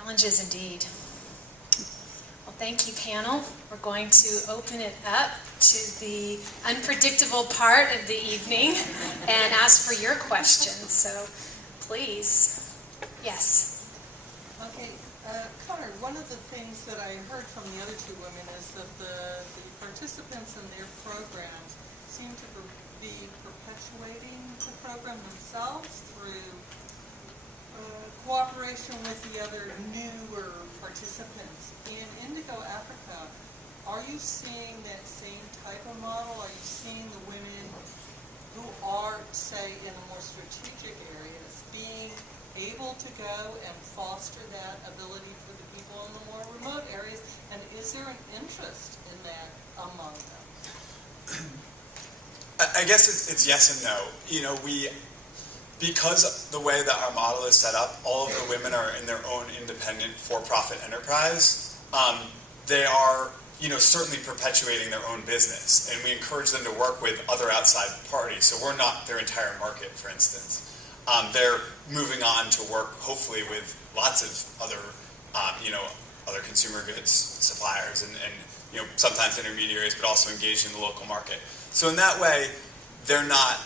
Challenges indeed. Well, thank you, panel. We're going to open it up to the unpredictable part of the evening and ask for your questions. So, please. Yes. Okay, Connor, one of the things that I heard from the other two women is that the participants in their programs seem to be perpetuating the program themselves through cooperation with the other newer participants. In Indego Africa, are you seeing that same type of model? Are you seeing the women who are, say, in the more strategic areas being able to go and foster that ability for the people in the more remote areas? And is there an interest in that among them? I guess it's yes and no. You know, because the way that our model is set up, all of the women are in their own independent for-profit enterprise. They are, certainly perpetuating their own business, and we encourage them to work with other outside parties. So we're not their entire market, for instance. They're moving on to work, hopefully, with lots of other, other consumer goods suppliers and sometimes intermediaries, but also engaged in the local market. So in that way, they're not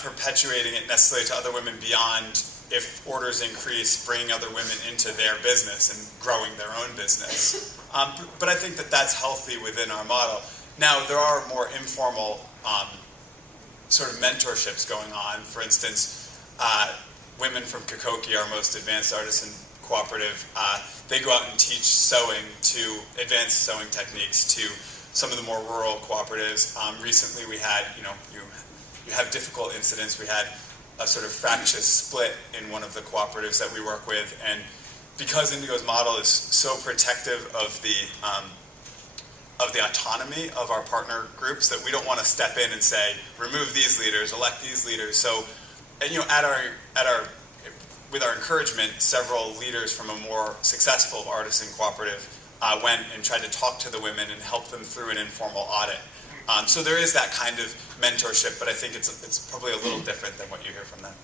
perpetuating it necessarily to other women beyond, if orders increase, bringing other women into their business and growing their own business. But I think that that's healthy within our model. Now, there are more informal sort of mentorships going on. For instance, women from Kokoki, our most advanced artisan cooperative, they go out and teach sewing to advanced sewing techniques to some of the more rural cooperatives. Recently we had, you have difficult incidents. We had a sort of fractious split in one of the cooperatives that we work with, and because Indigo's model is so protective of the autonomy of our partner groups, that we don't want to step in and say, remove these leaders, elect these leaders. So, with our encouragement, several leaders from a more successful artisan cooperative went and tried to talk to the women and help them through an informal audit. So there is that kind of mentorship, but I think it's probably a little different than what you hear from them.